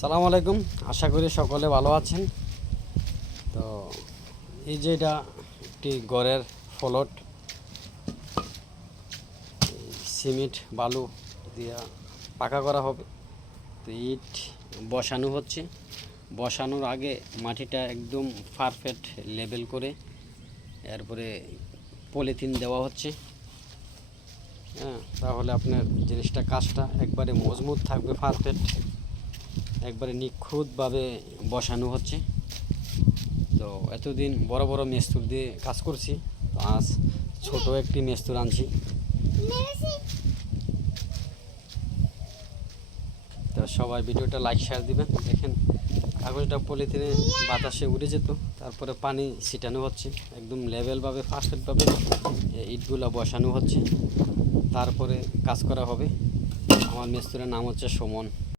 সালাম আলাইকুম, আশা করি সকলে ভালো আছেন। তো এই যে এটা একটি ঘরের ফলট, সিমেন্ট বালু দিয়া পাকা করা হবে। তো ইট বসানো হচ্ছে। বসানোর আগে মাটিটা একদম পারফেক্ট লেবেল করে এরপরে পলিথিন দেওয়া হচ্ছে। হ্যাঁ, তাহলে আপনার জিনিসটা কাজটা একবারে মজবুত থাকবে, পারফেক্ট একবারে নিখুঁতভাবে বসানো হচ্ছে। তো এতদিন বড় বড় মেস্তুর দিয়ে কাজ করছি, তো আজ ছোট একটি মেস্তুর আনছি। তো সবাই ভিডিওটা লাইক শেয়ার দিবেন। দেখেন কাগজটা পলিথিনে বাতাসে উড়ে যেত, তারপরে পানি ছিটানো হচ্ছে, একদম লেভেলভাবে পারফেক্টভাবে ইটগুলো বসানো হচ্ছে, তারপরে কাজ করা হবে। আমার মেস্তুরের নাম হচ্ছে সুমন।